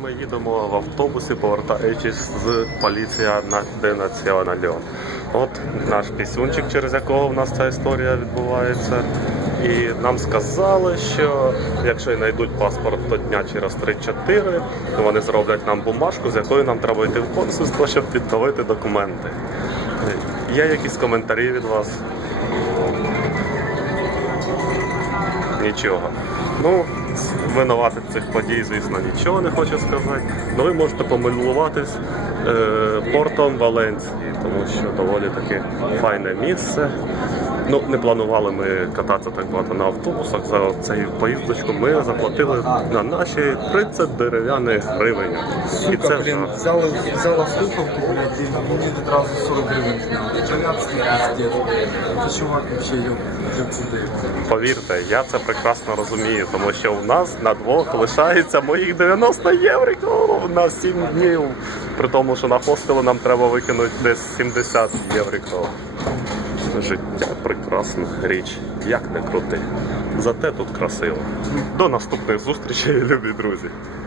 Ми їдемо в автобусі, повертаючись з поліція на денаціоналіон. От наш пісюнчик, через якого в нас ця історія відбувається. І нам сказали, що якщо знайдуть паспорт до дня через 3-4, то вони зроблять нам бумажку, з якою нам треба йти в консульство, щоб підновити документи. Є якісь коментарі від вас? Нічого. Ну, винувати цих подій, звісно, нічого не хочу сказати. Ну ви можете помилуватись е, портом Валенції, тому що доволі таке файне місце. Ну, не планували ми кататися так багато на автобусах. За цю поїздочку ми заплатили на наші 30 дерев'яних гривень. І це блін, жах. взяла, взяла слухавку, блядь, і мені одразу 40 гривень 13 пиздец. Це чувак вообще йоб Повірте, я це прекрасно розумію, тому що у нас на двох лишається моїх 90 євриків на 7 днів. При тому, що на хостелу нам треба викинути десь 70 євриків. Життя прекрасна річ, як не крути. Зате тут красиво. До наступних зустрічей, любі друзі.